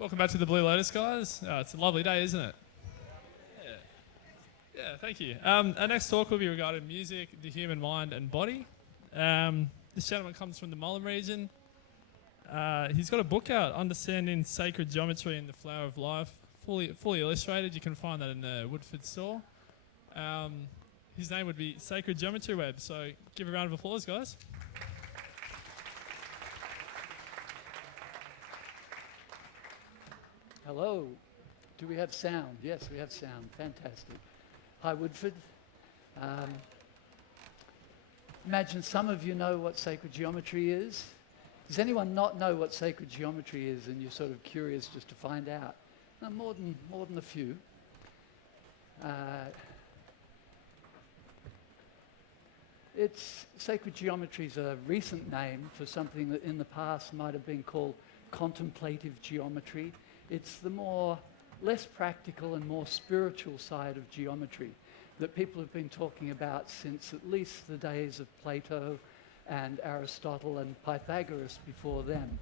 Welcome back to the Blue Lotus, guys. It's a lovely day, isn't it? Yeah, thank you. Our next talk will be regarding music, the human mind and body. This gentleman comes from the Mullen region. He's got a book out, Understanding Sacred Geometry and the Flower of Life, fully illustrated. You can find that in the Woodford store. His name would be Sacred Geometry Web, so give a round of applause, guys. Hello. Do we have sound? Yes, we have sound. Fantastic. Hi, Woodford. Imagine some of you know what sacred geometry is. Does anyone not know what sacred geometry is and you're sort of curious just to find out? No, more than a few. Sacred geometry is a recent name for something that in the past might have been called contemplative geometry. It's the less practical and more spiritual side of geometry that people have been talking about since at least the days of Plato and Aristotle and Pythagoras before them.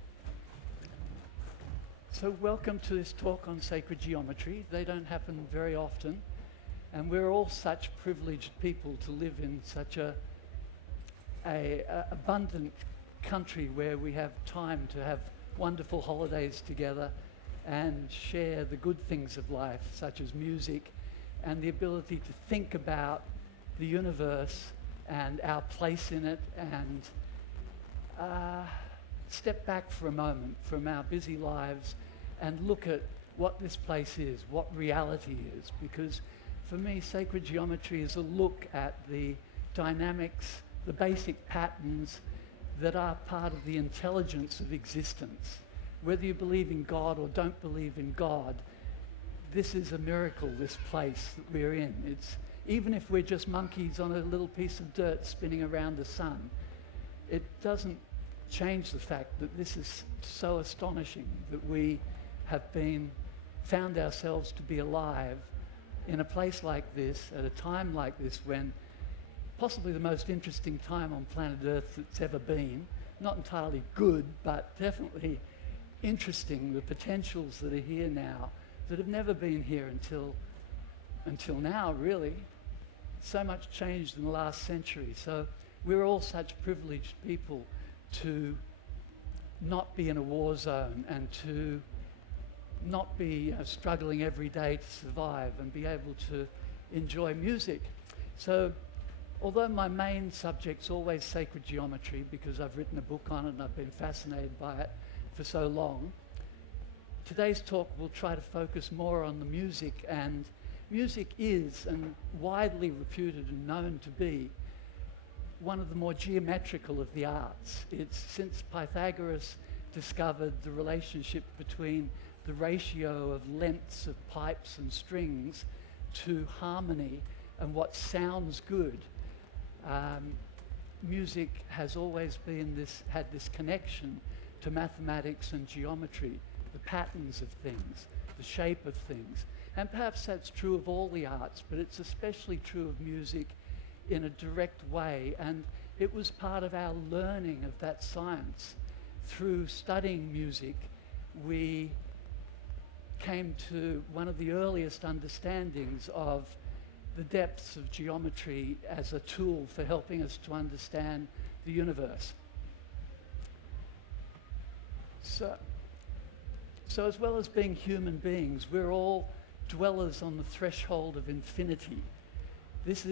So welcome to this talk on sacred geometry. They don't happen very often, and we're all such privileged people to live in such a abundant country where we have time to have wonderful holidays together and share the good things of life, such as music and the ability to think about the universe and our place in it, and step back for a moment from our busy lives and look at what this place is, what reality is. Because for me, sacred geometry is a look at the dynamics, the basic patterns that are part of the intelligence of existence. Whether you believe in God or don't believe in God, this is a miracle, this place that we're in. Even if we're just monkeys on a little piece of dirt spinning around the sun, it doesn't change the fact that this is so astonishing that we have found ourselves to be alive in a place like this, at a time like this, when possibly the most interesting time on planet Earth that's ever been. Not entirely good, but definitely interesting, the potentials that are here now that have never been here until now, really. So much changed in the last century. So we're all such privileged people to not be in a war zone and to not be struggling every day to survive and be able to enjoy music. So although my main subject's always sacred geometry, because I've written a book on it and I've been fascinated by it for so long, today's talk will try to focus more on the music. And music is, and widely reputed and known to be, one of the more geometrical of the arts. It's since Pythagoras discovered the relationship between the ratio of lengths of pipes and strings to harmony and what sounds good. Music has always had this connection to mathematics and geometry, the patterns of things, the shape of things. And perhaps that's true of all the arts, but it's especially true of music in a direct way. And it was part of our learning of that science. Through studying music, we came to one of the earliest understandings of the depths of geometry as a tool for helping us to understand the universe. So as well as being human beings, we're all dwellers on the threshold of infinity. This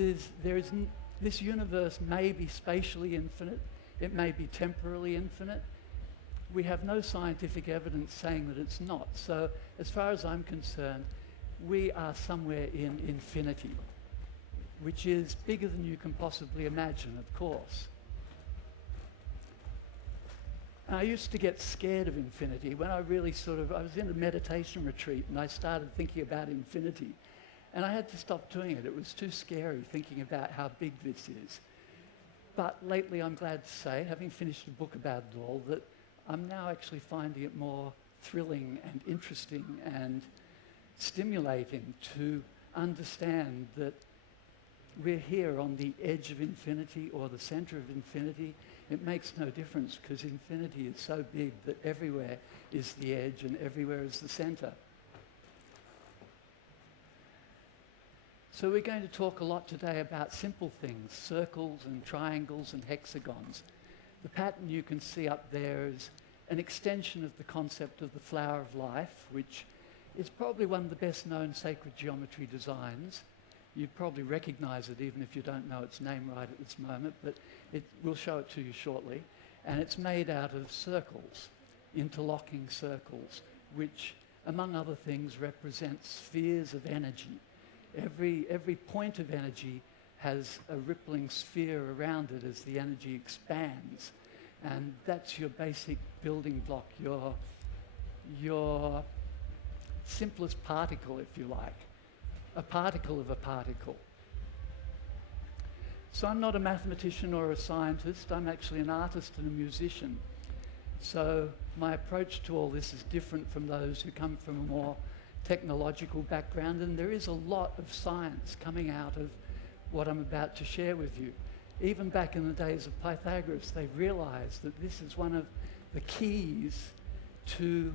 universe may be spatially infinite, it may be temporally infinite. We have no scientific evidence saying that it's not. So as far as I'm concerned, we are somewhere in infinity, which is bigger than you can possibly imagine, of course. And I used to get scared of infinity when I was in a meditation retreat and I started thinking about infinity. And I had to stop doing it. It was too scary thinking about how big this is. But lately I'm glad to say, having finished a book about it all, that I'm now actually finding it more thrilling and interesting and stimulating to understand that we're here on the edge of infinity or the center of infinity. it makes no difference because infinity is so big that everywhere is the edge and everywhere is the center. So we're going to talk a lot today about simple things, circles and triangles and hexagons. The pattern you can see up there is an extension of the concept of the flower of life, which is probably one of the best known sacred geometry designs. You probably recognize it even if you don't know its name right at this moment, but we'll show it to you shortly. And it's made out of circles, interlocking circles, which, among other things, represent spheres of energy. Every point of energy has a rippling sphere around it as the energy expands. And that's your basic building block, your simplest particle, if you like, a particle of a particle. So I'm not a mathematician or a scientist, I'm actually an artist and a musician. So my approach to all this is different from those who come from a more technological background, and there is a lot of science coming out of what I'm about to share with you. Even back in the days of Pythagoras, they realized that this is one of the keys to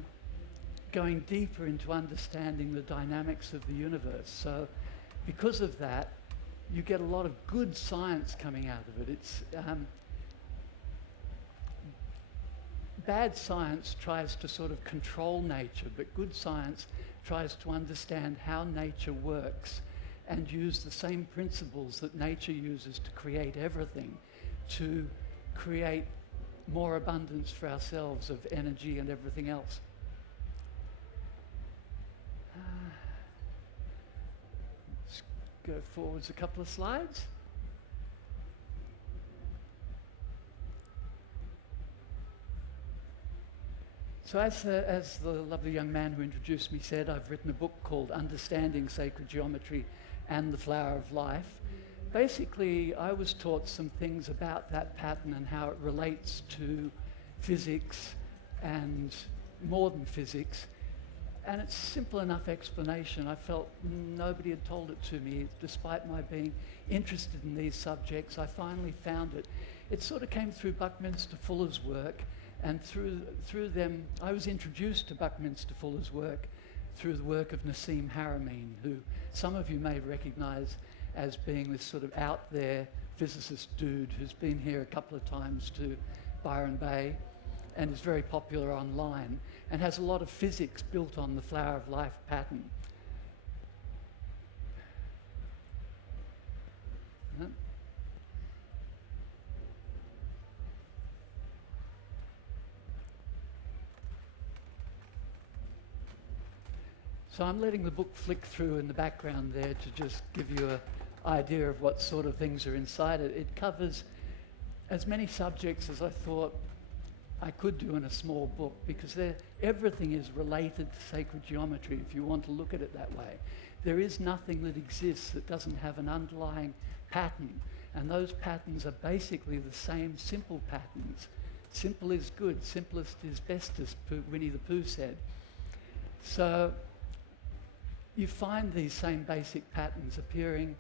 going deeper into understanding the dynamics of the universe. So because of that, you get a lot of good science coming out of it. Bad science tries to sort of control nature, but good science tries to understand how nature works and use the same principles that nature uses to create everything, to create more abundance for ourselves of energy and everything else. Let's go forwards a couple of slides. So as the lovely young man who introduced me said, I've written a book called Understanding Sacred Geometry and the Flower of Life. Basically, I was taught some things about that pattern and how it relates to physics and more than physics. And it's a simple enough explanation. I felt nobody had told it to me. Despite my being interested in these subjects, I finally found it. It sort of came through Buckminster Fuller's work, and through them, I was introduced to Buckminster Fuller's work through the work of Nassim Haramein, who some of you may recognize as being this sort of out there physicist dude who's been here a couple of times to Byron Bay and is very popular online and has a lot of physics built on the flower of life pattern. So I'm letting the book flick through in the background there to just give you an idea of what sort of things are inside it. It covers as many subjects as I thought I could do in a small book, because everything is related to sacred geometry if you want to look at it that way. There is nothing that exists that doesn't have an underlying pattern, and those patterns are basically the same simple patterns. Simple is good, simplest is best, as Winnie the Pooh said. So you find these same basic patterns appearing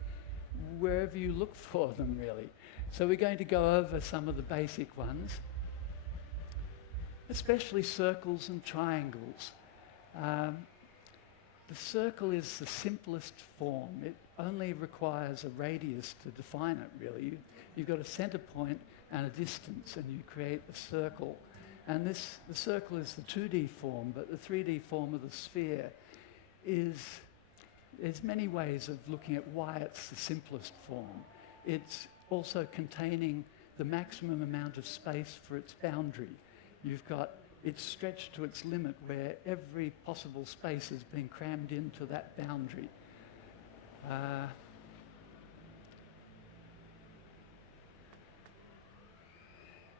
wherever you look for them, really. So we're going to go over some of the basic ones, especially circles and triangles. The circle is the simplest form. It only requires a radius to define it, really. You've got a center point and a distance, and you create a circle. And the circle is the 2D form, but the 3D form of the sphere there's many ways of looking at why it's the simplest form. It's also containing the maximum amount of space for its boundary. It's stretched to its limit where every possible space has been crammed into that boundary.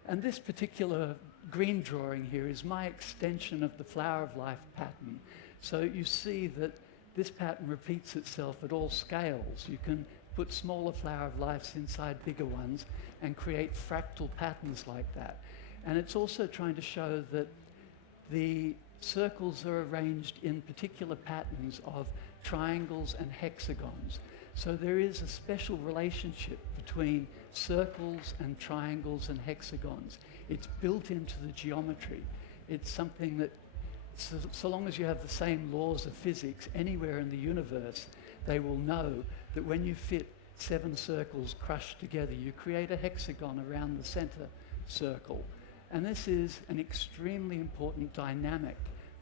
And this particular green drawing here is my extension of the flower of life pattern. So you see that this pattern repeats itself at all scales. You can put smaller flower of lives inside bigger ones and create fractal patterns like that. And it's also trying to show that the circles are arranged in particular patterns of triangles and hexagons. So there is a special relationship between circles and triangles and hexagons. It's built into the geometry. It's something that, so long as you have the same laws of physics anywhere in the universe, they will know that when you fit 7 circles crushed together, you create a hexagon around the center circle. And this is an extremely important dynamic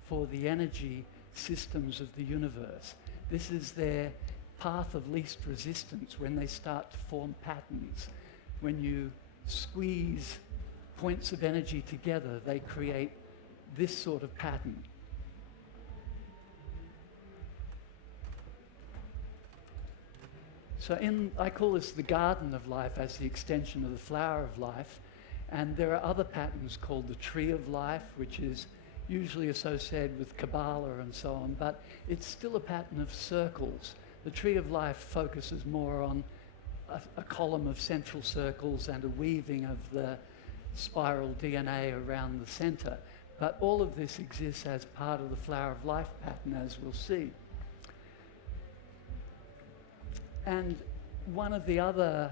for the energy systems of the universe. This is their path of least resistance when they start to form patterns. When you squeeze points of energy together, they create this sort of pattern. So I call this the garden of life as the extension of the flower of life. And there are other patterns called the tree of life, which is usually associated with Kabbalah and so on, but it's still a pattern of circles. The tree of life focuses more on a column of central circles and a weaving of the spiral DNA around the center. But all of this exists as part of the flower of life pattern, as we'll see. And one of the other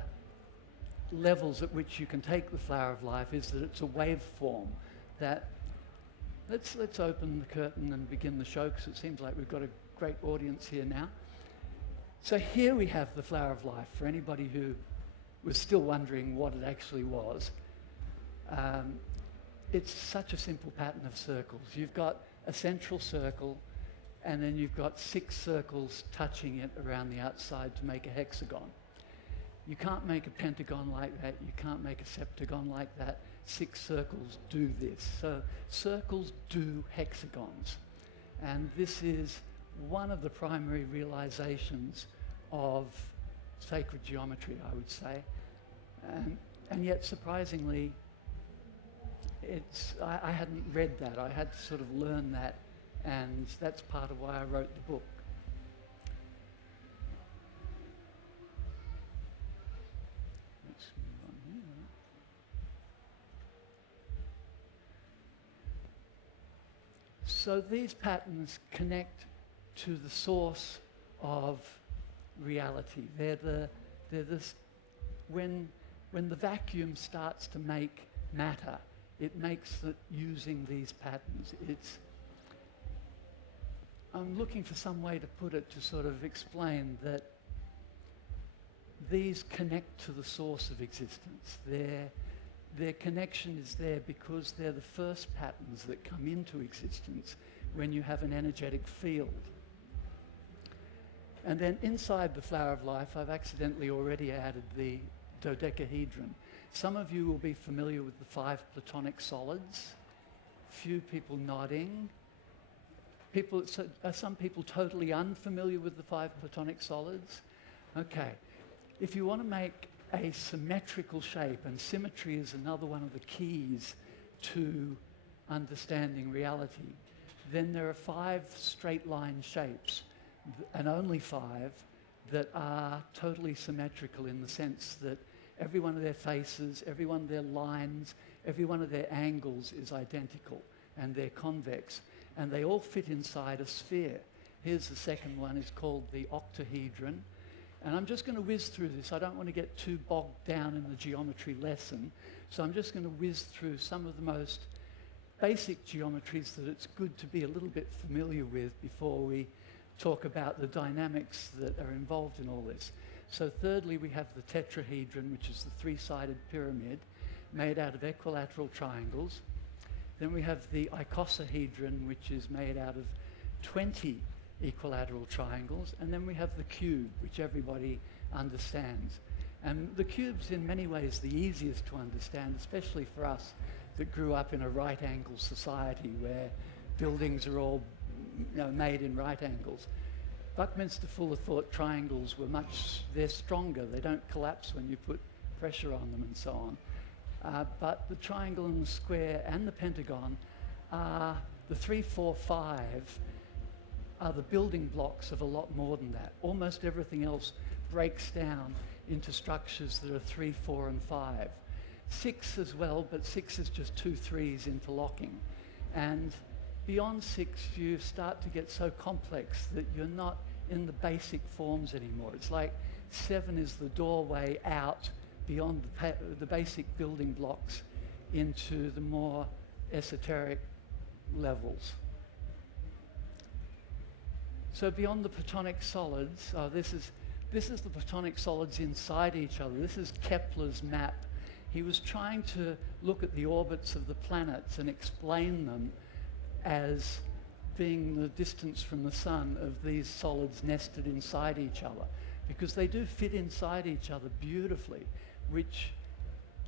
levels at which you can take the flower of life is that it's a waveform. That let's open the curtain and begin the show, because it seems like we've got a great audience here now. So here we have the flower of life, for anybody who was still wondering what it actually was. It's such a simple pattern of circles. You've got a central circle, and then you've got 6 circles touching it around the outside to make a hexagon. You can't make a pentagon like that. You can't make a septagon like that. 6 circles do this. So circles do hexagons. And this is one of the primary realizations of sacred geometry, I would say. And yet, surprisingly, I hadn't read that. I had to sort of learn that, and that's part of why I wrote the book. Let's move on here. So these patterns connect to the source of reality. When the vacuum starts to make matter, it makes it using these patterns. I'm looking for some way to put it to sort of explain that these connect to the source of existence. Their connection is there because they're the first patterns that come into existence when you have an energetic field. And then inside the flower of life, I've accidentally already added the dodecahedron. Some of you will be familiar with the 5 Platonic solids. Few people nodding. Are some people totally unfamiliar with the 5 Platonic solids? Okay. If you want to make a symmetrical shape, and symmetry is another one of the keys to understanding reality, then there are 5 straight line shapes, and only 5, that are totally symmetrical in the sense that every one of their faces, every one of their lines, every one of their angles is identical, and they're convex, and they all fit inside a sphere. Here's the second one, it's called the Octahedron. And I'm just going to whiz through this. I don't want to get too bogged down in the geometry lesson, so I'm just going to whiz through some of the most basic geometries that it's good to be a little bit familiar with before we talk about the dynamics that are involved in all this. So thirdly, we have the tetrahedron, which is the 3-sided pyramid made out of equilateral triangles. Then we have the icosahedron, which is made out of 20 equilateral triangles. And then we have the cube, which everybody understands. And the cube's in many ways the easiest to understand, especially for us that grew up in a right-angle society where buildings are all made in right angles. Buckminster Fuller thought triangles were they're stronger. They don't collapse when you put pressure on them and so on. But the triangle and the square and the pentagon are the 3, 4, 5 are the building blocks of a lot more than that. Almost everything else breaks down into structures that are 3, 4, and 5. 6 as well, but 6 is just 2 3s interlocking. And beyond 6, you start to get so complex that you're not in the basic forms anymore. It's like 7 is the doorway out beyond the basic building blocks into the more esoteric levels. So beyond the Platonic solids, this is the Platonic solids inside each other. This is Kepler's map. He was trying to look at the orbits of the planets and explain them as being the distance from the sun of these solids nested inside each other, because they do fit inside each other beautifully, which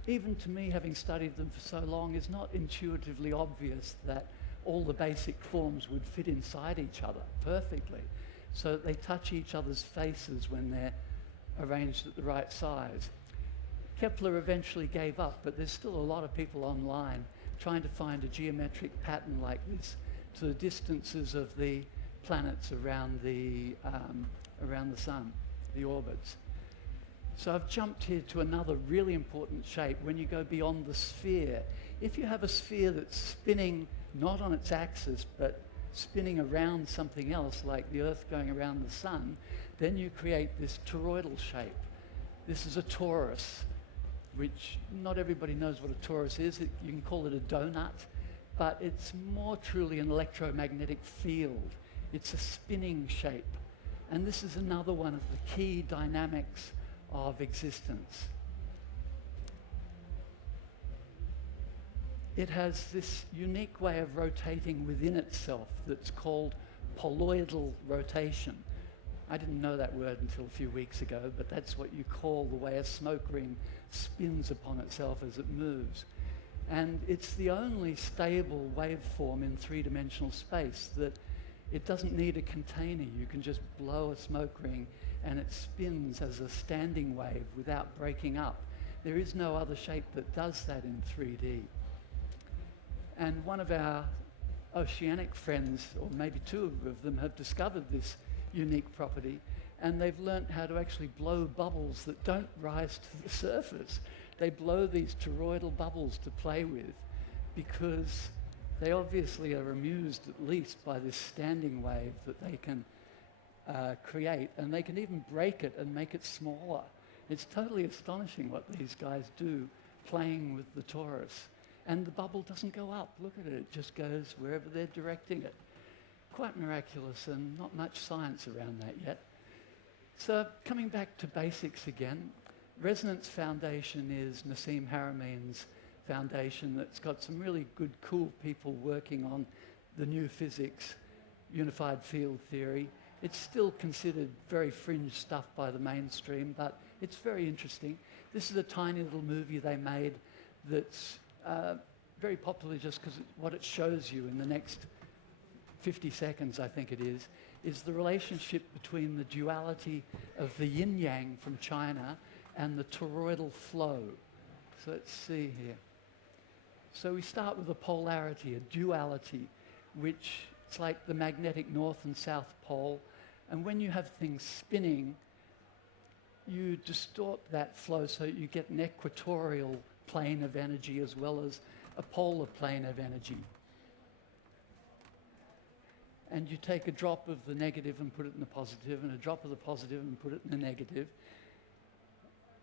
even to me, having studied them for so long, is not intuitively obvious that all the basic forms would fit inside each other perfectly, so that they touch each other's faces when they're arranged at the right size. Kepler eventually gave up, but there's still a lot of people online trying to find a geometric pattern like this to the distances of the planets around the sun, the orbits. So I've jumped here to another really important shape. When you go beyond the sphere, if you have a sphere that's spinning not on its axis but spinning around something else, like the Earth going around the sun, then you create this toroidal shape. This is a torus, which not everybody knows what a torus is. You can call it a donut, but it's more truly an electromagnetic field. It's a spinning shape. And this is another one of the key dynamics of existence. It has this unique way of rotating within itself that's called poloidal rotation. I didn't know that word until a few weeks ago, but that's what you call the way a smoke ring spins upon itself as it moves. And it's the only stable waveform in three-dimensional space that it doesn't need a container. You can just blow a smoke ring and it spins as a standing wave without breaking up. There is no other shape that does that in 3D. And one of our oceanic friends, or maybe two of them, have discovered this unique property, and they've learnt how to actually blow bubbles that don't rise to the surface. They blow these toroidal bubbles to play with, because they obviously are amused at least by this standing wave that they can create, and they can even break it and make it smaller. It's totally astonishing what these guys do playing with the torus. And the bubble doesn't go up. Look at it. It just goes wherever they're directing it. Quite miraculous, and not much science around that yet. So coming back to basics again, Resonance Foundation is Nassim Haramein's foundation that's got some really good, cool people working on the new physics, unified field theory. It's still considered very fringe stuff by the mainstream, but it's very interesting. This is a tiny little movie they made that's very popular just because what it shows you in the next 50 seconds, I think it is the relationship between the duality of the yin-yang from China and the toroidal flow. So let's see here. So we start with a polarity, a duality, which it's like the magnetic north and south pole. And when you have things spinning, you distort that flow so you get an equatorial plane of energy as well as a polar plane of energy. And you take a drop of the negative and put it in the positive, and a drop of the positive and put it in the negative.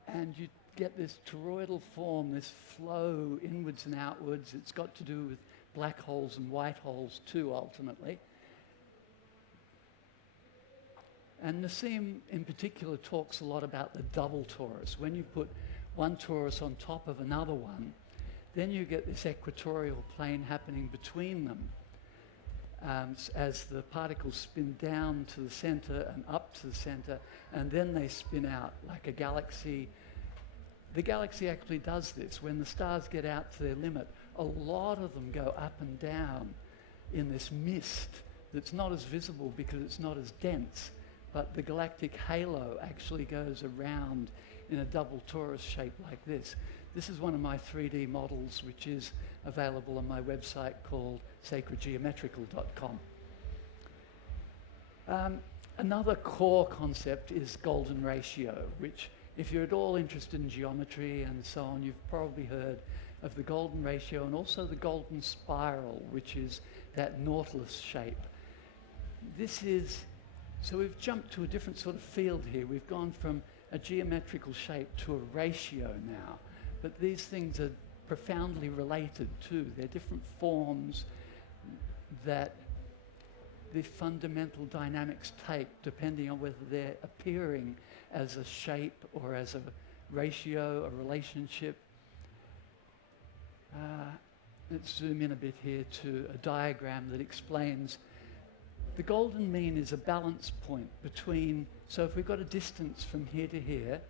And you get this toroidal form, this flow inwards and outwards. It's got to do with black holes and white holes too, ultimately. And Nassim, in particular, talks a lot about the double torus. When you put one torus on top of another one, then you get this equatorial plane happening between them as the particles spin down to the center and up to the center, and then they spin out like a galaxy. The galaxy actually does this. When the stars get out to their limit, a lot of them go up and down in this mist that's not as visible because it's not as dense, but the galactic halo actually goes around in a double torus shape like this. This is one of my 3D models, which is available on my website called sacredgeometrical.com. Another core concept is golden ratio, which if you're at all interested in geometry and so on, you've probably heard of the golden ratio, and also the golden spiral, which is that nautilus shape. This is So we've jumped to a different sort of field here. We've gone from a geometrical shape to a ratio now. But these things are profoundly related too. They're different forms that the fundamental dynamics take depending on whether they're appearing as a shape or as a ratio, a relationship. Let's zoom in a bit here to a diagram that explains the golden mean is a balance point between, so if we've got a distance from here to here,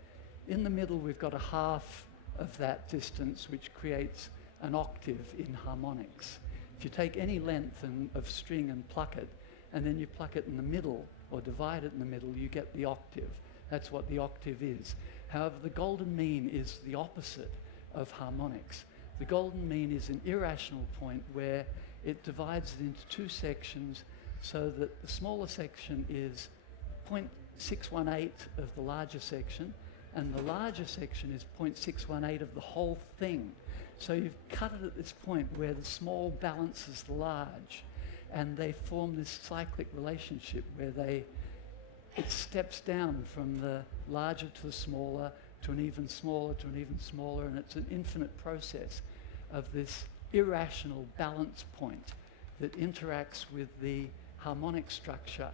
in the middle we've got a half of that distance, which creates an octave in harmonics. If you take any length of string and pluck it, and then you pluck it in the middle, or divide it in the middle, you get the octave. That's what the octave is. However, the golden mean is the opposite of harmonics. The golden mean is an irrational point where it divides it into two sections so that the smaller section is 0.618 of the larger section, and the larger section is 0.618 of the whole thing. So you've cut it at this point where the small balances the large, and they form this cyclic relationship where it steps down from the larger to the smaller, to an even smaller, to an even smaller, and it's an infinite process of this irrational balance point that interacts with the harmonic structure.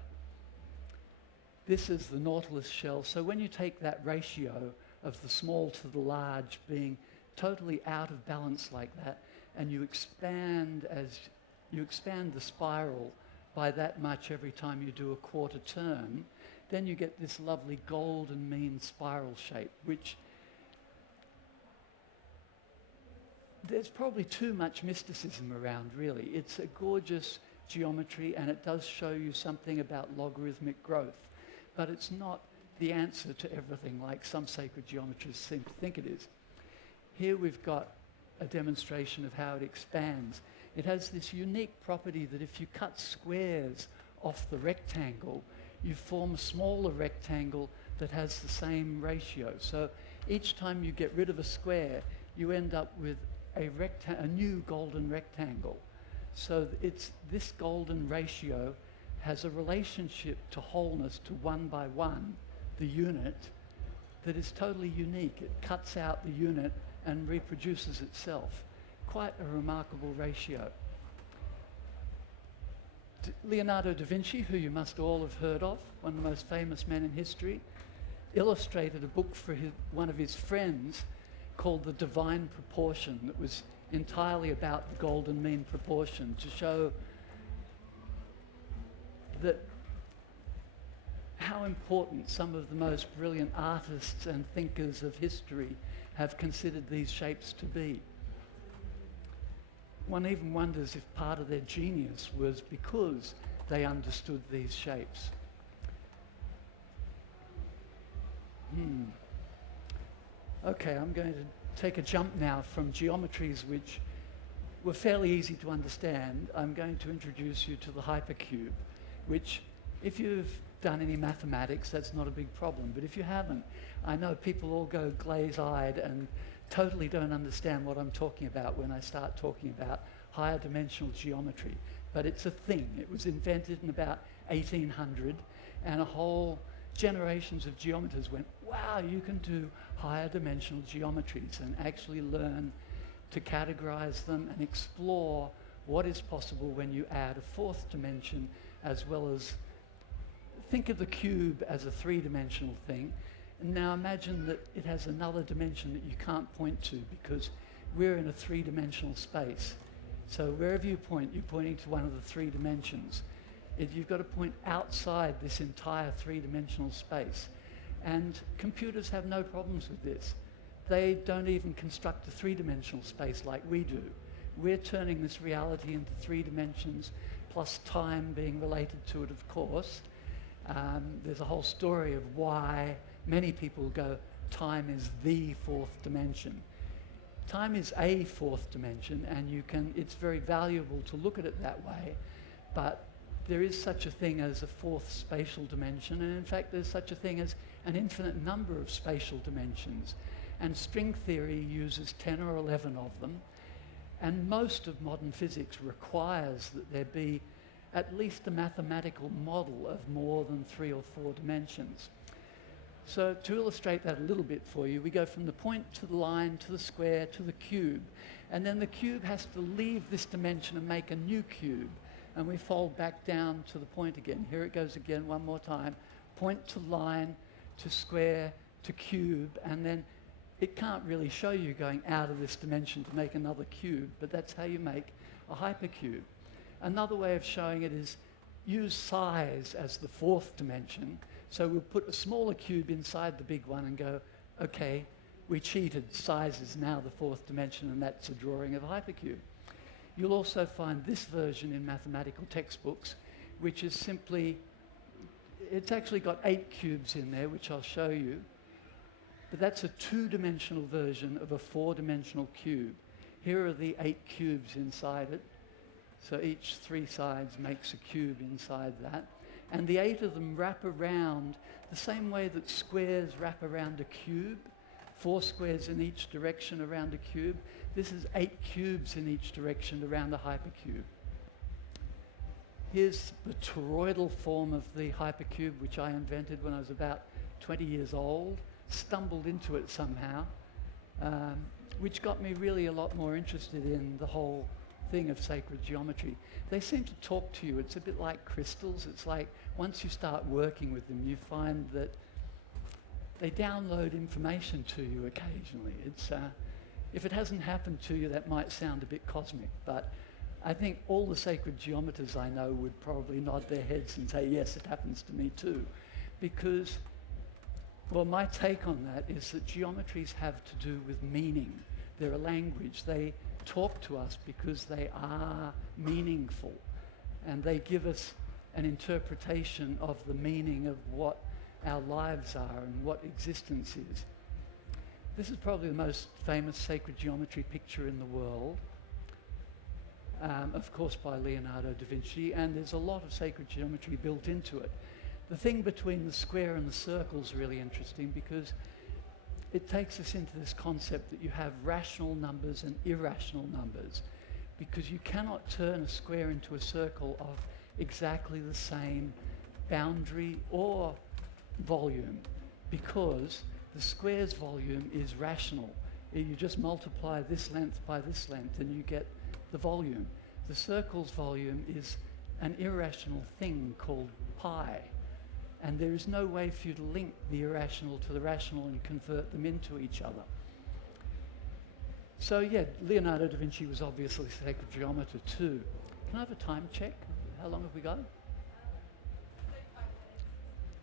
This is the Nautilus shell. So when you take that ratio of the small to the large being totally out of balance like that, and you expand the spiral by that much every time you do a quarter turn, then you get this lovely golden mean spiral shape, which there's probably too much mysticism around, really. It's a gorgeous geometry, and it does show you something about logarithmic growth, but it's not the answer to everything like some sacred geometries seem to think it is. Here we've got a demonstration of how it expands. It has this unique property that if you cut squares off the rectangle, you form a smaller rectangle that has the same ratio. So each time you get rid of a square, you end up with a new golden rectangle. So this golden ratio has a relationship to wholeness, to 1 by 1, the unit, that is totally unique. It cuts out the unit and reproduces itself. Quite a remarkable ratio. Leonardo Da Vinci, who you must all have heard of, one of the most famous men in history, illustrated a book for one of his friends called The Divine Proportion that was entirely about the golden mean proportion, to show that how important some of the most brilliant artists and thinkers of history have considered these shapes to be. One even wonders if part of their genius was because they understood these shapes. Okay, I'm going to take a jump now from geometries which were fairly easy to understand. I'm going to introduce you to the hypercube, which, if you've done any mathematics, that's not a big problem. But if you haven't, I know people all go glaze-eyed and totally don't understand what I'm talking about when I start talking about higher dimensional geometry. But it's a thing. It was invented in about 1800, and a whole generations of geometers went, wow, you can do higher dimensional geometries, and actually learn to categorize them and explore what is possible when you add a fourth dimension, as well as think of the cube as a three-dimensional thing. And now imagine that it has another dimension that you can't point to, because we're in a three-dimensional space. So wherever you point, you're pointing to one of the three dimensions. You've got to point outside this entire three-dimensional space. And computers have no problems with this. They don't even construct a three-dimensional space like we do. We're turning this reality into three dimensions, plus time being related to it, of course. There's a whole story of why many people go, time is the fourth dimension. Time is a fourth dimension, and it's very valuable to look at it that way, but there is such a thing as a fourth spatial dimension, and in fact there's such a thing as an infinite number of spatial dimensions. And string theory uses 10 or 11 of them, and most of modern physics requires that there be at least a mathematical model of more than 3 or 4 dimensions. So to illustrate that a little bit for you, we go from the point to the line to the square to the cube. And then the cube has to leave this dimension and make a new cube. And we fold back down to the point again. Here it goes again one more time. Point to line to square to cube. And then it can't really show you going out of this dimension to make another cube, but that's how you make a hypercube. Another way of showing it is use size as the 4th dimension. So we'll put a smaller cube inside the big one and go, okay, we cheated, size is now the 4th dimension, and that's a drawing of a hypercube. You'll also find this version in mathematical textbooks, which is simply, it's actually got 8 cubes in there, which I'll show you. But that's a 2-dimensional version of a 4-dimensional cube. Here are the 8 cubes inside it. So each 3 sides makes a cube inside that. And the 8 of them wrap around the same way that squares wrap around a cube. 4 squares in each direction around a cube. This is 8 cubes in each direction around a hypercube. Here's the toroidal form of the hypercube, which I invented when I was about 20 years old. Stumbled into it somehow, which got me really a lot more interested in the whole thing of sacred geometry. They seem to talk to you. It's a bit like crystals. It's like once you start working with them, you find that they download information to you occasionally. It's, if it hasn't happened to you, that might sound a bit cosmic, but I think all the sacred geometers I know would probably nod their heads and say, yes, it happens to me too. Because, well, my take on that is that geometries have to do with meaning. They're a language. They talk to us because they are meaningful, and they give us an interpretation of the meaning of what our lives are and what existence is. This is probably the most famous sacred geometry picture in the world, of course by Leonardo da Vinci, and there's a lot of sacred geometry built into it. The thing between the square and the circle is really interesting because it takes us into this concept that you have rational numbers and irrational numbers, because you cannot turn a square into a circle of exactly the same boundary or volume, because the square's volume is rational. You just multiply this length by this length and you get the volume. The circle's volume is an irrational thing called pi, and there is no way for you to link the irrational to the rational and convert them into each other. So yeah, Leonardo da Vinci was obviously a sacred geometer too. Can I have a time check? How long have we got?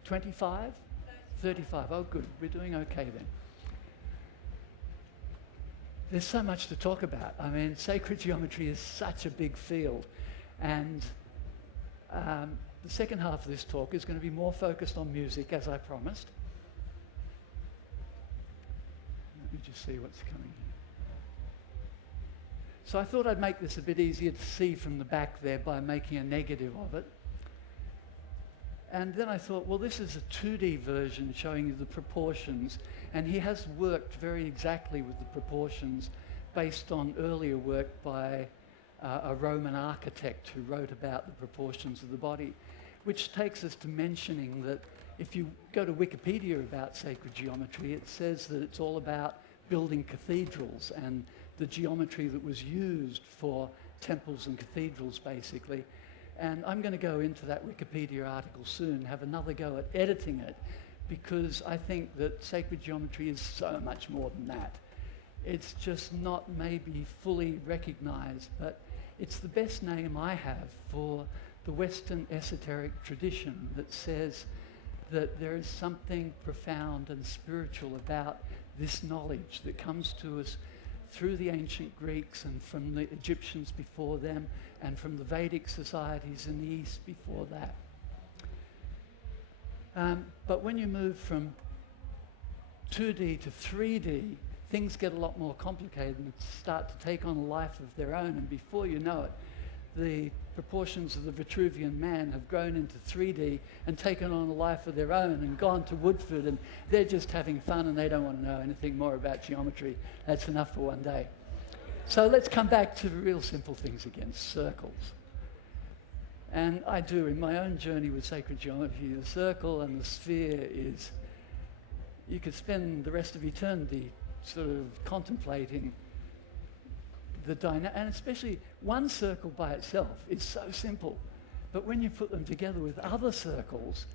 25? 35. Oh good, we're doing okay then. There's so much to talk about. I mean, sacred geometry is such a big field, and the second half of this talk is going to be more focused on music, as I promised. Let me just see what's coming here. So I thought I'd make this a bit easier to see from the back there by making a negative of it. And then I thought, well, this is a 2D version showing you the proportions, and he has worked very exactly with the proportions based on earlier work by a Roman architect who wrote about the proportions of the body, which takes us to mentioning that if you go to Wikipedia about sacred geometry, it says that it's all about building cathedrals and the geometry that was used for temples and cathedrals, basically. And I'm going to go into that Wikipedia article soon, have another go at editing it, because I think that sacred geometry is so much more than that. It's just not maybe fully recognized, but it's the best name I have for the Western esoteric tradition that says that there is something profound and spiritual about this knowledge that comes to us through the ancient Greeks and from the Egyptians before them and from the Vedic societies in the East before that. But when you move from 2D to 3D, things get a lot more complicated and start to take on a life of their own, and before you know it, the proportions of the Vitruvian Man have grown into 3D and taken on a life of their own and gone to Woodford, and they're just having fun and they don't want to know anything more about geometry. That's enough for one day. So let's come back to the real simple things again, circles. And I do, in my own journey with sacred geometry, the circle and the sphere is, you could spend the rest of eternity sort of contemplating the dynamic, and especially one circle by itself is so simple. But when you put them together with other circles,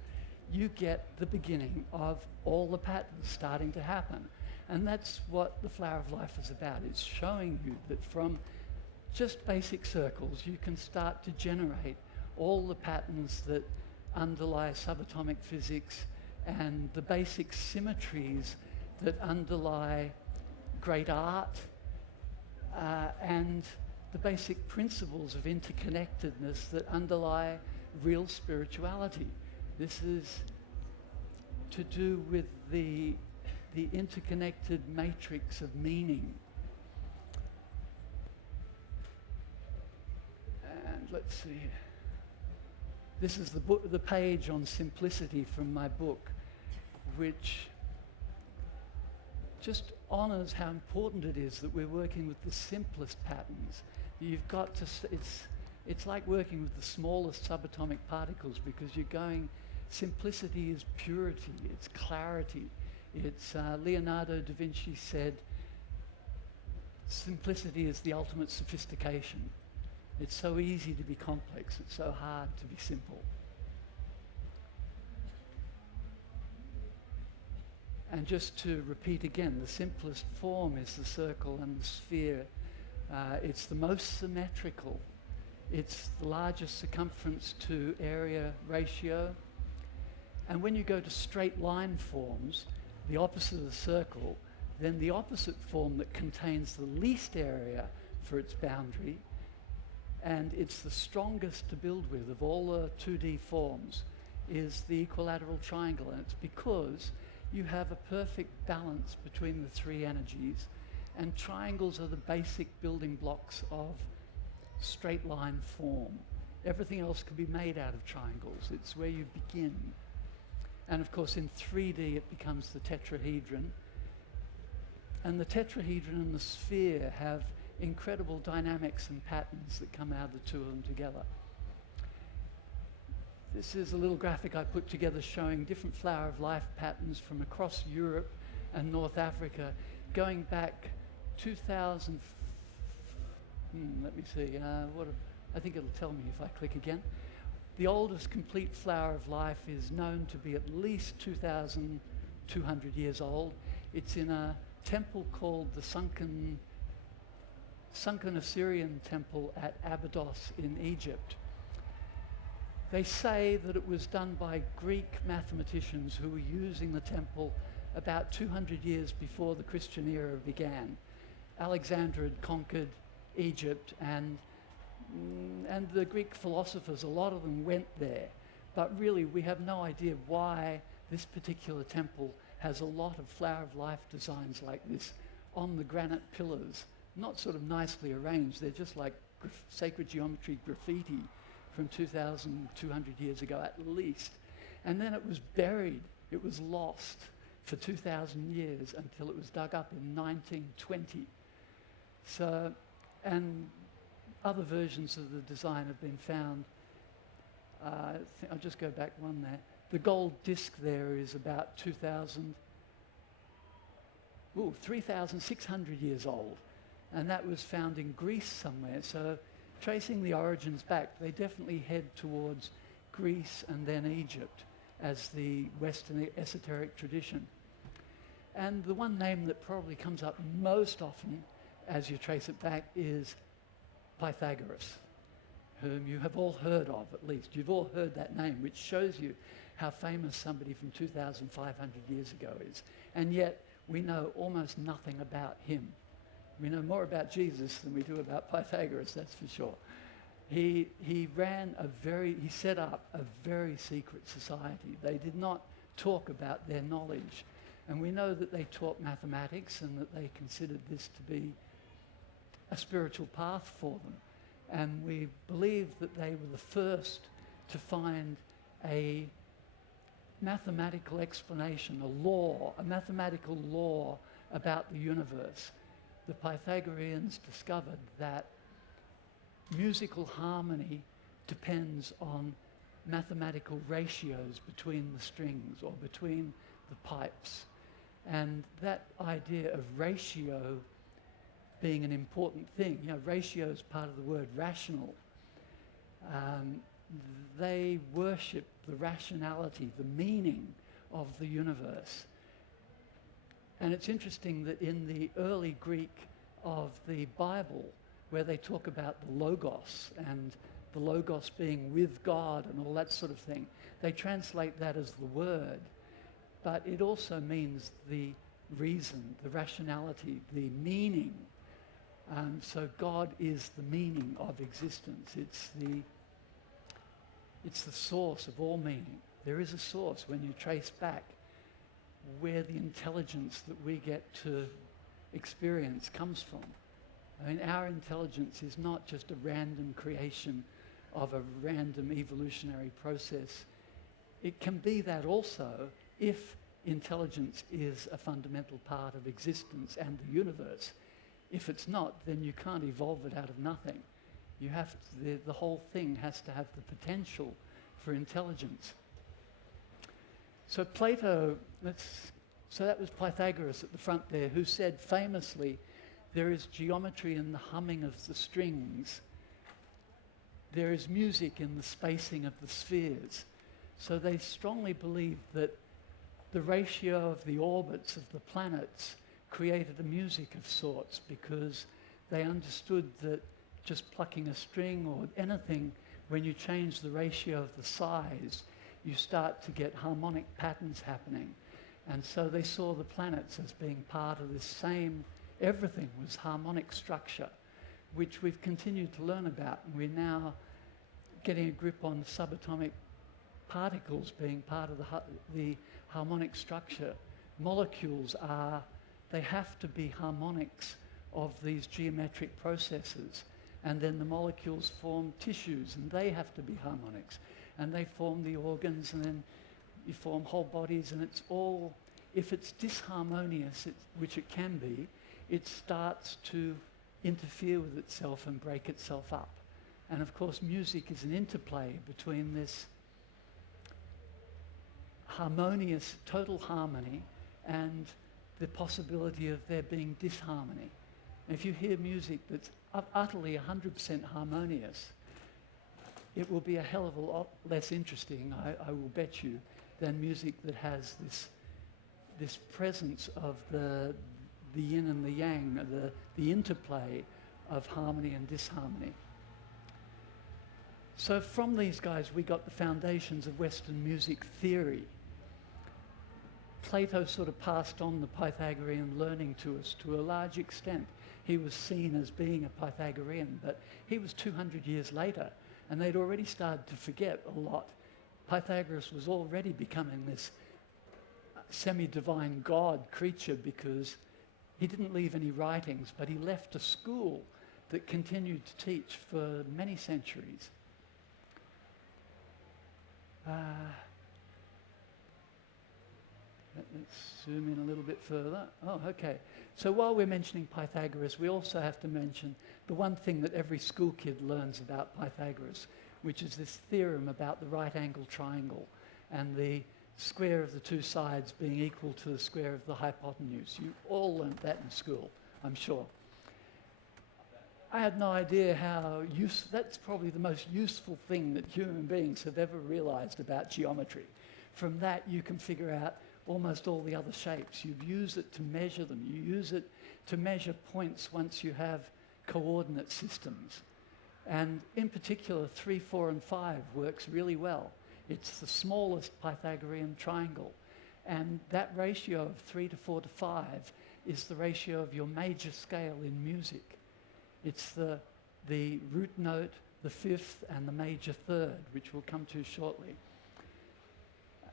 you get the beginning of all the patterns starting to happen. And that's what the Flower of Life is about. It's showing you that from just basic circles, you can start to generate all the patterns that underlie subatomic physics and the basic symmetries that underlie great art, and the basic principles of interconnectedness that underlie real spirituality. This is to do with the interconnected matrix of meaning. And let's see. This is the page on simplicity from my book, which just honors how important it is that we're working with the simplest patterns. You've got to, it's like working with the smallest subatomic particles, because you're going, simplicity is purity, it's clarity. It's, Leonardo da Vinci said, simplicity is the ultimate sophistication. It's so easy to be complex, it's so hard to be simple. And just to repeat again, the simplest form is the circle and the sphere. It's the most symmetrical. It's the largest circumference to area ratio. And when you go to straight line forms, the opposite of the circle, then the opposite form that contains the least area for its boundary, and it's the strongest to build with of all the 2D forms, is the equilateral triangle. And it's because you have a perfect balance between the three energies, and triangles are the basic building blocks of straight line form. Everything else can be made out of triangles. It's where you begin. And of course in 3D it becomes the tetrahedron. And the tetrahedron and the sphere have incredible dynamics and patterns that come out of the two of them together. This is a little graphic I put together showing different Flower of Life patterns from across Europe and North Africa, going back 2000, let me see, I think it'll tell me if I click again. The oldest complete Flower of Life is known to be at least 2,200 years old. It's in a temple called the sunken Assyrian temple at Abydos in Egypt. They say that it was done by Greek mathematicians who were using the temple about 200 years before the Christian era began. Alexander had conquered Egypt, and the Greek philosophers, a lot of them went there. But really, we have no idea why this particular temple has a lot of Flower of Life designs like this on the granite pillars. Not sort of nicely arranged, they're just like sacred geometry graffiti from 2,200 years ago at least. And then it was buried, it was lost for 2,000 years until it was dug up in 1920. So, and other versions of the design have been found. I'll just go back one there. The gold disc there is about 3,600 years old. And that was found in Greece somewhere. So tracing the origins back, they definitely head towards Greece and then Egypt as the Western esoteric tradition. And the one name that probably comes up most often as you trace it back is Pythagoras, whom you have all heard of at least. You've all heard that name, which shows you how famous somebody from 2,500 years ago is. And yet we know almost nothing about him. We know more about Jesus than we do about Pythagoras, that's for sure. He set up a very secret society. They did not talk about their knowledge. And we know that they taught mathematics and that they considered this to be a spiritual path for them. And we believe that they were the first to find a mathematical explanation, a mathematical law about the universe. The Pythagoreans discovered that musical harmony depends on mathematical ratios between the strings or between the pipes. And that idea of ratio being an important thing, ratio is part of the word rational. They worship the rationality, the meaning of the universe. And it's interesting that in the early Greek of the Bible, where they talk about the Logos and the Logos being with God and all that sort of thing, they translate that as the Word. But it also means the reason, the rationality, the meaning. So God is the meaning of existence. It's the source of all meaning. There is a source when you trace back where the intelligence that we get to experience comes from. I mean, our intelligence is not just a random creation of a random evolutionary process. It can be that also if intelligence is a fundamental part of existence and the universe. If it's not, then you can't evolve it out of nothing. You have to, the whole thing has to have the potential for intelligence. So Plato, so that was Pythagoras at the front there, who said famously, there is geometry in the humming of the strings. There is music in the spacing of the spheres. So they strongly believed that the ratio of the orbits of the planets created a music of sorts, because they understood that just plucking a string or anything, when you change the ratio of the size, you start to get harmonic patterns happening. And so they saw the planets as being part of this same, everything was harmonic structure, which we've continued to learn about. And we're now getting a grip on subatomic particles being part of the harmonic structure. Molecules they have to be harmonics of these geometric processes. And then the molecules form tissues, and they have to be harmonics. And they form the organs, and then you form whole bodies, and it's all, if it's disharmonious, which it can be, it starts to interfere with itself and break itself up. And of course, music is an interplay between this harmonious, total harmony, and the possibility of there being disharmony. And if you hear music that's utterly 100% harmonious, it will be a hell of a lot less interesting, I will bet you, than music that has this presence of the yin and the yang, the interplay of harmony and disharmony. So from these guys, we got the foundations of Western music theory. Plato sort of passed on the Pythagorean learning to us to a large extent. He was seen as being a Pythagorean, but he was 200 years later, and they'd already started to forget a lot. Pythagoras was already becoming this semi-divine god creature, because he didn't leave any writings, but he left a school that continued to teach for many centuries. Let's zoom in a little bit further. Oh, okay. So while we're mentioning Pythagoras, we also have to mention the one thing that every school kid learns about Pythagoras, which is this theorem about the right-angled triangle and the square of the two sides being equal to the square of the hypotenuse. You all learned that in school, I'm sure. I had no idea how that's probably the most useful thing that human beings have ever realized about geometry. From that, you can figure out almost all the other shapes. You use it to measure them. You use it to measure points once you have coordinate systems. And in particular, 3, 4, and 5 works really well. It's the smallest Pythagorean triangle. And that ratio of 3 to 4 to 5 is the ratio of your major scale in music. It's the root note, the fifth, and the major third, which we'll come to shortly.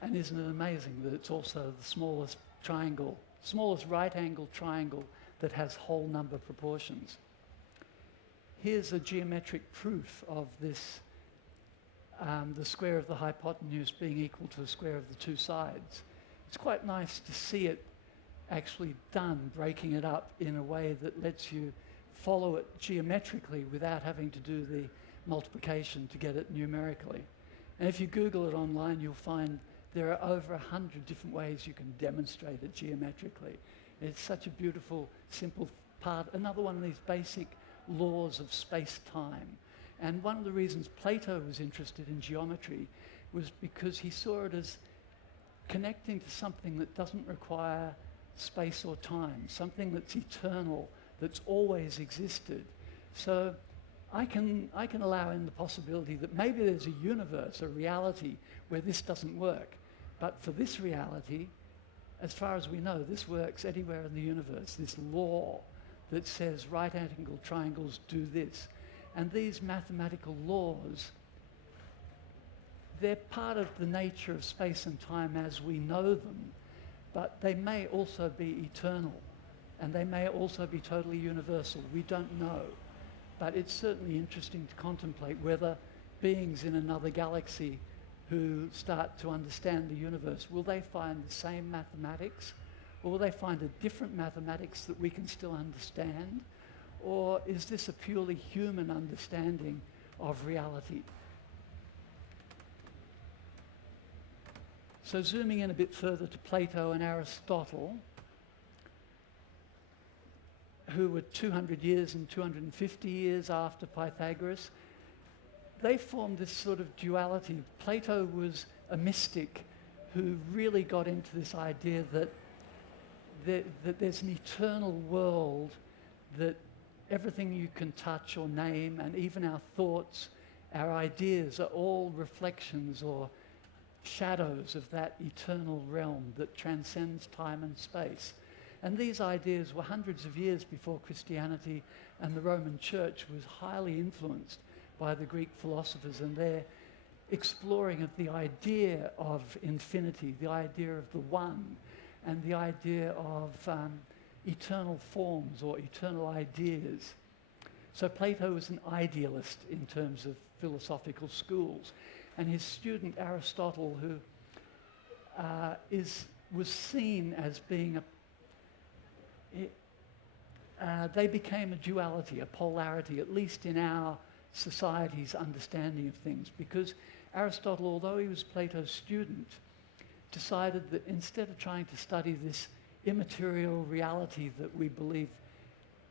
And isn't it amazing that it's also the smallest triangle, smallest right-angled triangle that has whole number proportions? Here's a geometric proof of this, the square of the hypotenuse being equal to the square of the two sides. It's quite nice to see it actually done, breaking it up in a way that lets you follow it geometrically without having to do the multiplication to get it numerically. And if you Google it online, you'll find there are over 100 different ways you can demonstrate it geometrically. It's such a beautiful, simple part, another one of these basic laws of space-time. And one of the reasons Plato was interested in geometry was because he saw it as connecting to something that doesn't require space or time, something that's eternal, that's always existed. So I can allow in the possibility that maybe there's a universe, a reality, where this doesn't work. But for this reality, as far as we know, this works anywhere in the universe, this law that says right-angled triangles do this. And these mathematical laws, they're part of the nature of space and time as we know them, but they may also be eternal, and they may also be totally universal. We don't know. But it's certainly interesting to contemplate whether beings in another galaxy who start to understand the universe, will they find the same mathematics, or will they find a different mathematics that we can still understand? Or is this a purely human understanding of reality? So zooming in a bit further to Plato and Aristotle, who were 200 years and 250 years after Pythagoras, they formed this sort of duality. Plato was a mystic who really got into this idea that there's an eternal world, that everything you can touch or name, and even our thoughts, our ideas, are all reflections or shadows of that eternal realm that transcends time and space. And these ideas were hundreds of years before Christianity and the Roman Church was highly influenced by the Greek philosophers and their exploring of the idea of infinity, the idea of the one, and the idea of eternal forms or eternal ideas. So Plato was an idealist in terms of philosophical schools. And his student Aristotle, who was seen as being they became a duality, a polarity, at least in our society's understanding of things, because Aristotle, although he was Plato's student, decided that instead of trying to study this immaterial reality that we believe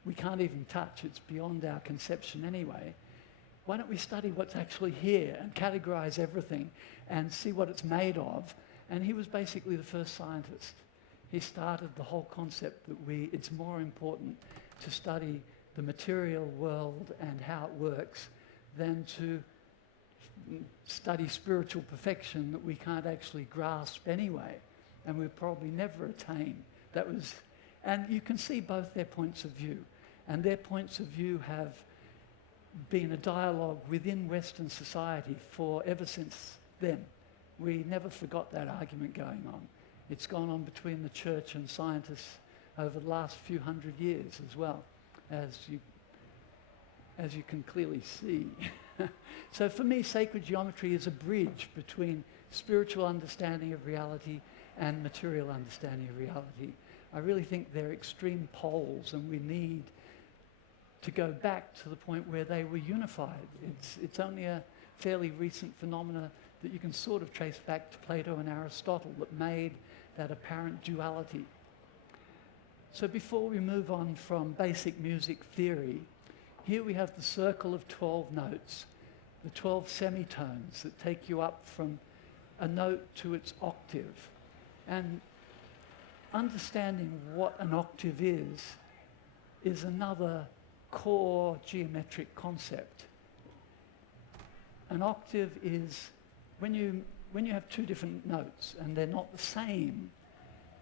we can't even touch, it's beyond our conception anyway, why don't we study what's actually here and categorize everything and see what it's made of? And he was basically the first scientist. He started the whole concept that it's more important to study the material world and how it works than to study spiritual perfection that we can't actually grasp anyway, and we'll probably never attain. And you can see both their points of view, and their points of view have been a dialogue within Western society for ever since then. We never forgot that argument going on. It's gone on between the church and scientists over the last few hundred years as well, as you can clearly see. So for me, sacred geometry is a bridge between spiritual understanding of reality and material understanding of reality. I really think they're extreme poles, and we need to go back to the point where they were unified. It's only a fairly recent phenomena that you can sort of trace back to Plato and Aristotle that made that apparent duality. So before we move on from basic music theory, here we have the circle of 12 notes, the 12 semitones that take you up from a note to its octave. And understanding what an octave is another core geometric concept. An octave is when you have two different notes and they're not the same,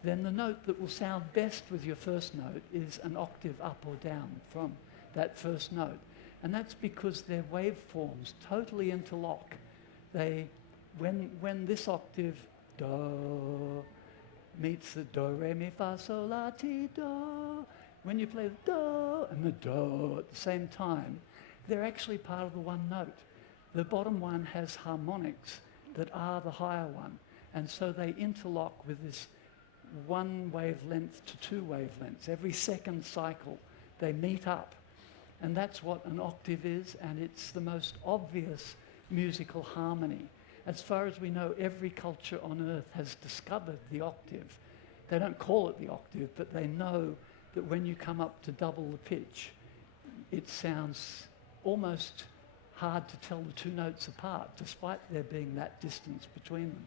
then the note that will sound best with your first note is an octave up or down from that first note. And that's because their waveforms totally interlock. When this octave, do, meets the do, re, mi, fa, sol, la, ti, do, when you play the do and the do at the same time, they're actually part of the one note. The bottom one has harmonics that are the higher one, and so they interlock with this one wavelength to two wavelengths. Every second cycle, they meet up, And that's what an octave is, and it's the most obvious musical harmony. As far as we know, every culture on earth has discovered the octave. They don't call it the octave, but they know that when you come up to double the pitch, it sounds almost hard to tell the two notes apart, despite there being that distance between them.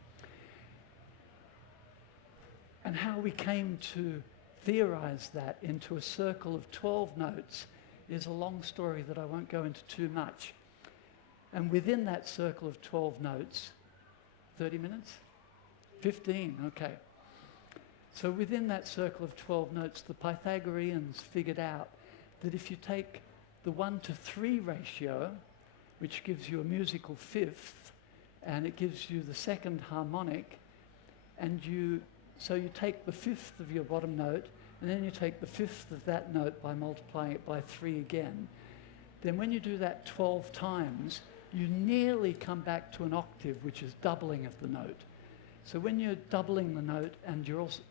And how we came to theorize that into a circle of 12 notes is a long story that I won't go into too much. And within that circle of 12 notes, 30 minutes? 15, okay. So within that circle of 12 notes, the Pythagoreans figured out that if you take the 1:3 ratio, which gives you a musical fifth, and it gives you the second harmonic, and so you take the fifth of your bottom note, and then you take the fifth of that note by multiplying it by 3 again, then when you do that 12 times, you nearly come back to an octave, which is doubling of the note. So when you're doubling the note, and you're also,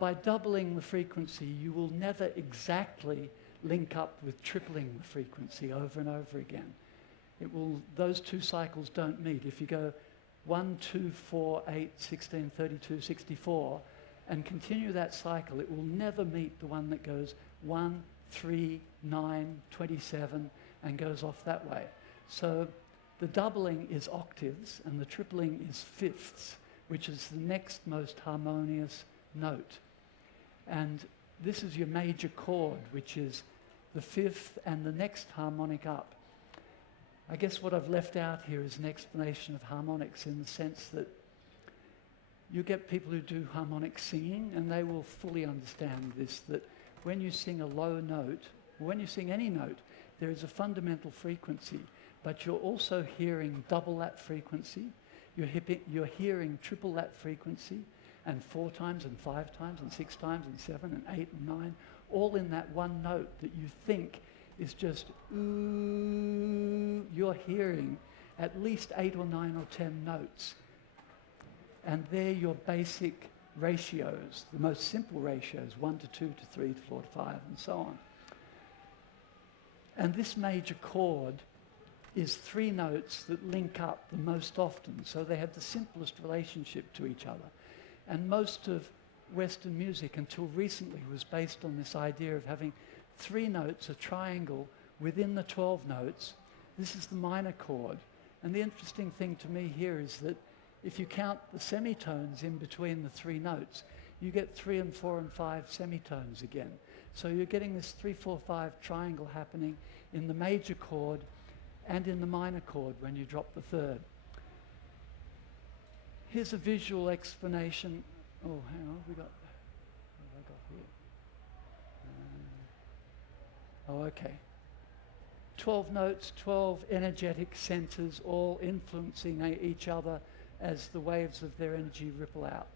by doubling the frequency, you will never exactly link up with tripling the frequency over and over again. Those two cycles don't meet. If you go 1, 2, 4, 8, 16, 32, 64, and continue that cycle, it will never meet the one that goes 1, 3, 9, 27, and goes off that way. So the doubling is octaves, and the tripling is fifths, which is the next most harmonious note. And this is your major chord, which is the fifth and the next harmonic up. I guess what I've left out here is an explanation of harmonics, in the sense that you get people who do harmonic singing, and they will fully understand this, that when you sing a low note, or when you sing any note, there is a fundamental frequency, but you're also hearing double that frequency, you're hearing triple that frequency, and 4 times, and 5 times, and 6 times, and 7, and 8, and 9, all in that one note that you think is just ooh. You're hearing at least 8 or 9 or 10 notes. And they're your basic ratios, the most simple ratios, 1 to 2 to 3 to 4 to 5, and so on. And this major chord is 3 notes that link up the most often, so they have the simplest relationship to each other. And most of Western music, until recently, was based on this idea of having 3 notes, a triangle, within the 12 notes. This is the minor chord. And the interesting thing to me here is that if you count the semitones in between the 3 notes, you get 3 and 4 and 5 semitones again. So you're getting this 3, 4, 5 triangle happening in the major chord and in the minor chord when you drop the third. Here's a visual explanation. Oh, hang on, what have I got here? Okay. 12 notes, 12 energetic centers, all influencing each other as the waves of their energy ripple out.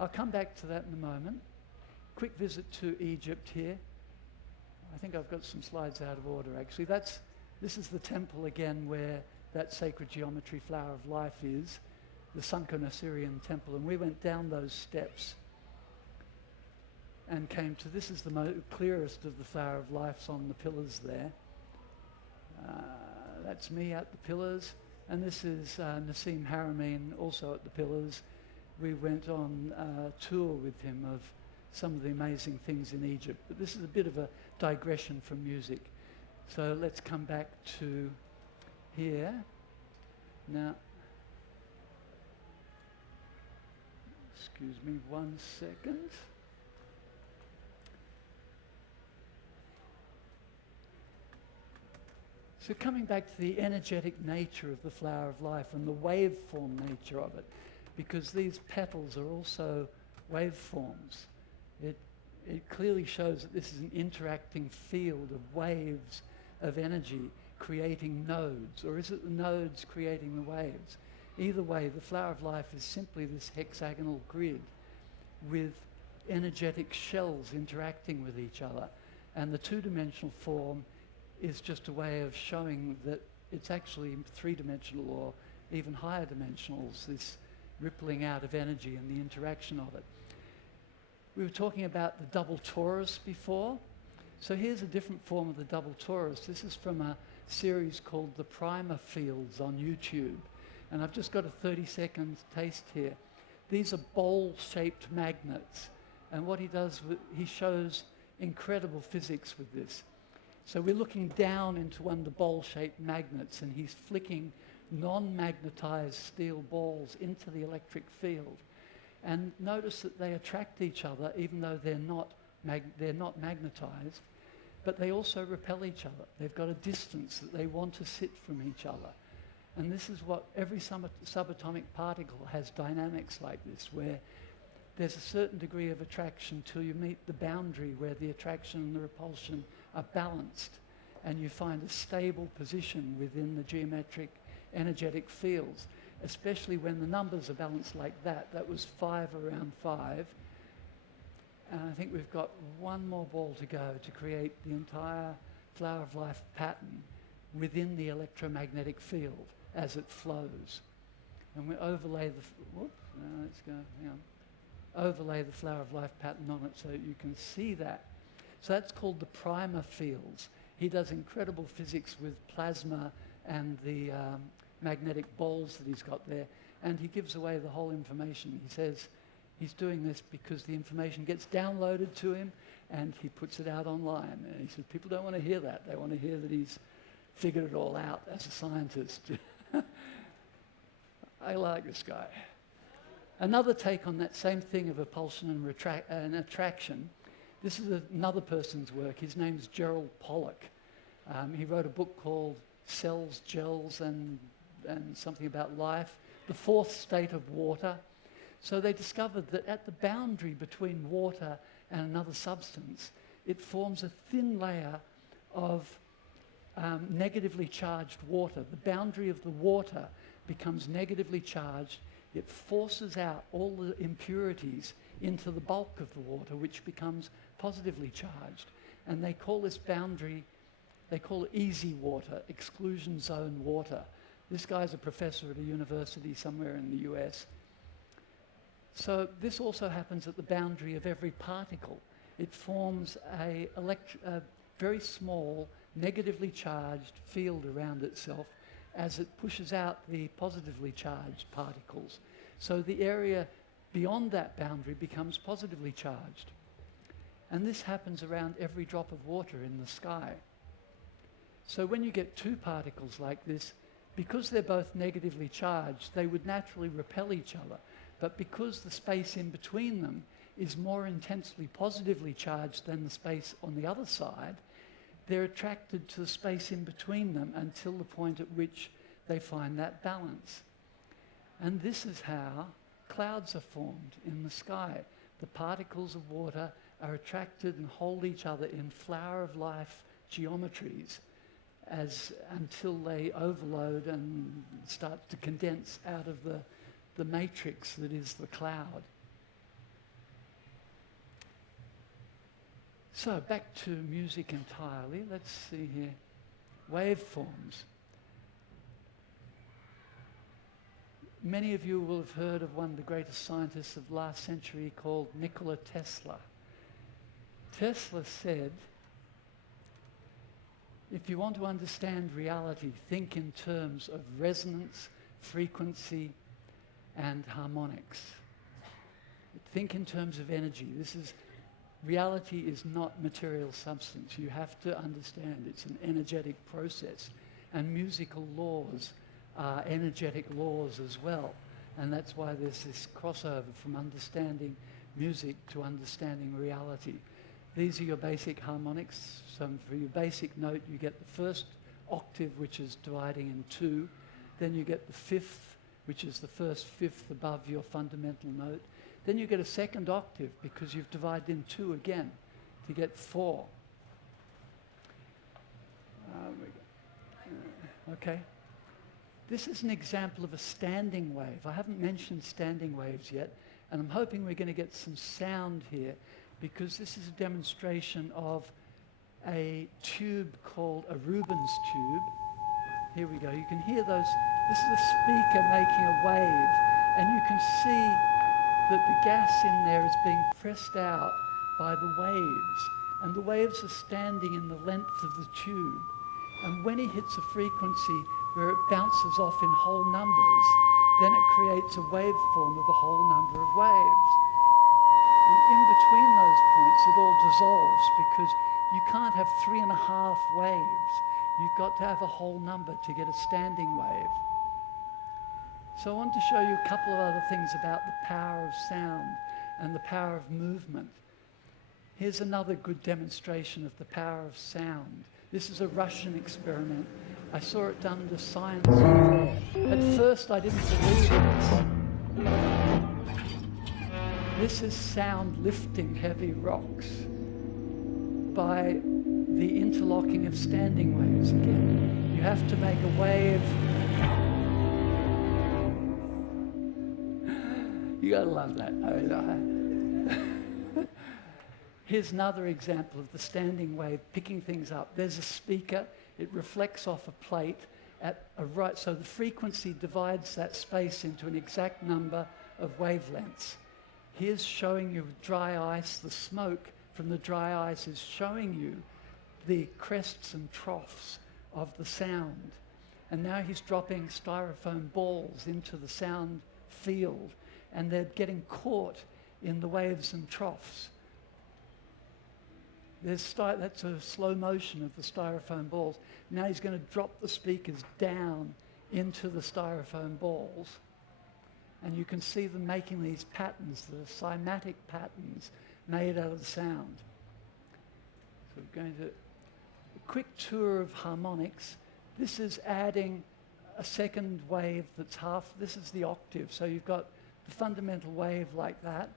I'll come back to that in a moment. Quick visit to Egypt here. I think I've got some slides out of order, actually. This is the temple again where that sacred geometry flower of life is, the sunken Assyrian temple. And we went down those steps and came to, this is the clearest of the flower of lives on the pillars there. That's me at the pillars. And this is Nassim Haramein, also at the pillars. We went on a tour with him of some of the amazing things in Egypt. But this is a bit of a digression from music. So let's come back to here. Now, excuse me 1 second. So coming back to the energetic nature of the flower of life and the waveform nature of it, because these petals are also waveforms. It clearly shows that this is an interacting field of waves of energy creating nodes, or is it the nodes creating the waves? Either way, the flower of life is simply this hexagonal grid with energetic shells interacting with each other, and the 2-dimensional form is just a way of showing that it's actually 3-dimensional or even higher dimensionals, this rippling out of energy and the interaction of it. We were talking about the double torus before. So here's a different form of the double torus. This is from a series called The Primer Fields on YouTube. And I've just got a 30-second taste here. These are bowl-shaped magnets. And what he does, he shows incredible physics with this. So we're looking down into one of the bowl-shaped magnets, and he's flicking non-magnetized steel balls into the electric field. And notice that they attract each other, even though they're not magnetized, but they also repel each other. They've got a distance that they want to sit from each other. And this is what every subatomic particle has, dynamics like this, where there's a certain degree of attraction till you meet the boundary where the attraction and the repulsion are balanced, and you find a stable position within the geometric energetic fields, especially when the numbers are balanced like that. That was 5 around 5. And I think we've got one more ball to go to create the entire flower of life pattern within the electromagnetic field as it flows. And we overlay let's go, hang on. Overlay the flower of life pattern on it so you can see that. So that's called the primer fields. He does incredible physics with plasma and the magnetic balls that he's got there, and he gives away the whole information. He says he's doing this because the information gets downloaded to him and he puts it out online. And he says people don't want to hear that. They want to hear that he's figured it all out as a scientist. I like this guy. Another take on that same thing of repulsion and attraction. This is another person's work. His name's Gerald Pollack. He wrote a book called Cells, Gels, and something about life, the fourth state of water. So they discovered that at the boundary between water and another substance, it forms a thin layer of negatively charged water. The boundary of the water becomes negatively charged. It forces out all the impurities into the bulk of the water, which becomes positively charged. And they call this boundary, they call it easy water, exclusion zone water. This guy's a professor at a university somewhere in the US. So this also happens at the boundary of every particle. It forms a very small, negatively charged field around itself as it pushes out the positively charged particles. So the area beyond that boundary becomes positively charged. And this happens around every drop of water in the sky. So when you get two particles like this, because they're both negatively charged, they would naturally repel each other. But because the space in between them is more intensely positively charged than the space on the other side, they're attracted to the space in between them until the point at which they find that balance. And this is how clouds are formed in the sky. The particles of water are attracted and hold each other in flower of life geometries until they overload and start to condense out of the matrix that is the cloud. So back to music entirely. Let's see here. Waveforms. Many of you will have heard of one of the greatest scientists of last century called Nikola Tesla. Tesla said, if you want to understand reality, think in terms of resonance, frequency, and harmonics. Think in terms of energy. Reality is not material substance. You have to understand it's an energetic process. And musical laws are energetic laws as well. And that's why there's this crossover from understanding music to understanding reality. These are your basic harmonics. So for your basic note, you get the first octave, which is dividing in two. Then you get the fifth, which is the first fifth above your fundamental note. Then you get a second octave because you've divided in two again to get four. Okay. This is an example of a standing wave. I haven't mentioned standing waves yet, and I'm hoping we're going to get some sound here because this is a demonstration of a tube called a Rubens tube. Here we go. You can hear those. This is a speaker making a wave, and you can see that the gas in there is being pressed out by the waves. and the waves are standing in the length of the tube. And when he hits a frequency where it bounces off in whole numbers, then it creates a waveform of a whole number of waves. And in between those points, it all dissolves because you can't have 3.5 waves. You've got to have a whole number to get a standing wave. So I want to show you a couple of other things about the power of sound and the power of movement. Here's another good demonstration of the power of sound. This is a Russian experiment. I saw it done at a science fair. At first I didn't believe this. This is sound lifting heavy rocks by the interlocking of standing waves again. You have to make a wave. You gotta love that. Here's another example of the standing wave picking things up. There's a speaker. It reflects off a plate at a right, so the frequency divides that space into an exact number of wavelengths. Here's showing you dry ice. The smoke from the dry ice is showing you the crests and troughs of the sound. And now he's dropping styrofoam balls into the sound field, and they're getting caught in the waves and troughs. That's a slow motion of the styrofoam balls. Now he's going to drop the speakers down into the styrofoam balls. And you can see them making these patterns, the cymatic patterns made out of the sound. So we're going to a quick tour of harmonics. This is adding a second wave that's half. This is the octave. So you've got the fundamental wave like that.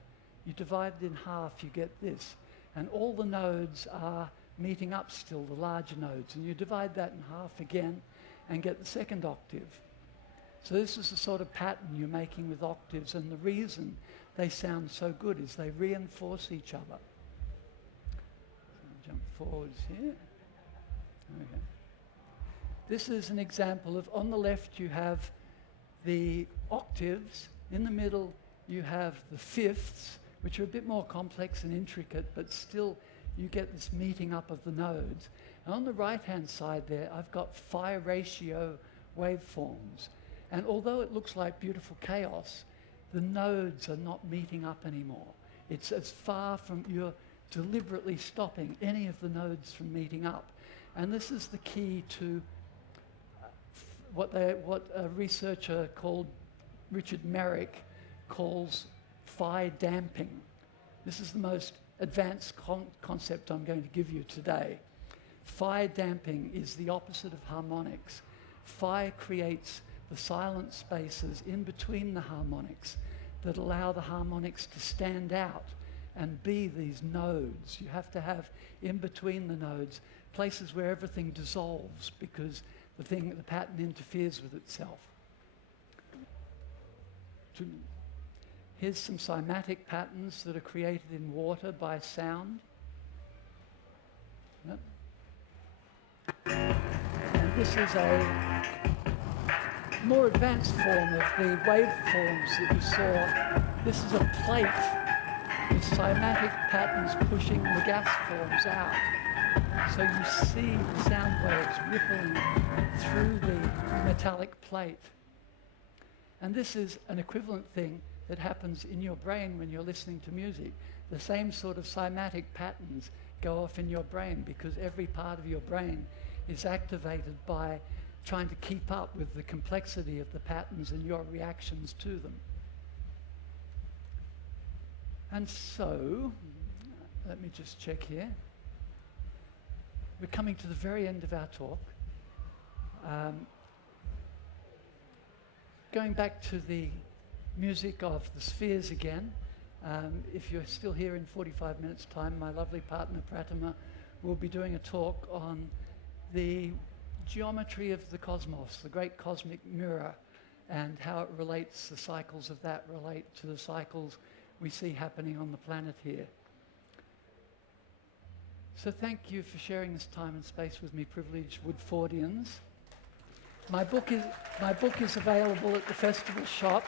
You divide it in half, you get this. And all the nodes are meeting up still, the larger nodes. And you divide that in half again and get the second octave. So this is the sort of pattern you're making with octaves, and the reason they sound so good is they reinforce each other. So jump forwards here. Okay. This is an example of, on the left you have the octaves, in the middle you have the fifths, which are a bit more complex and intricate, but still you get this meeting up of the nodes. And on the right-hand side there, I've got phi ratio waveforms. And although it looks like beautiful chaos, the nodes are not meeting up anymore. It's as far from, you're deliberately stopping any of the nodes from meeting up. And this is the key to what a researcher called Richard Merrick calls phi damping. This is the most advanced concept I'm going to give you today. Phi damping is the opposite of harmonics. Phi creates the silent spaces in between the harmonics that allow the harmonics to stand out and be these nodes. You have to have in between the nodes places where everything dissolves because the pattern interferes with itself. Here's some cymatic patterns that are created in water by sound. Yep. And this is a more advanced form of the waveforms that you saw. This is a plate with cymatic patterns pushing the gas forms out. So you see the sound waves rippling through the metallic plate. And this is an equivalent thing that happens in your brain when you're listening to music. The same sort of cymatic patterns go off in your brain because every part of your brain is activated by trying to keep up with the complexity of the patterns and your reactions to them. And so, let me just check here. We're coming to the very end of our talk. Going back to the music of the spheres again, if you're still here in 45 minutes' time, my lovely partner Pratima will be doing a talk on the geometry of the cosmos, the great cosmic mirror, and how it relates, the cycles of that relate to the cycles we see happening on the planet here. So thank you for sharing this time and space with me, privileged Woodfordians. My book is available at the festival shop.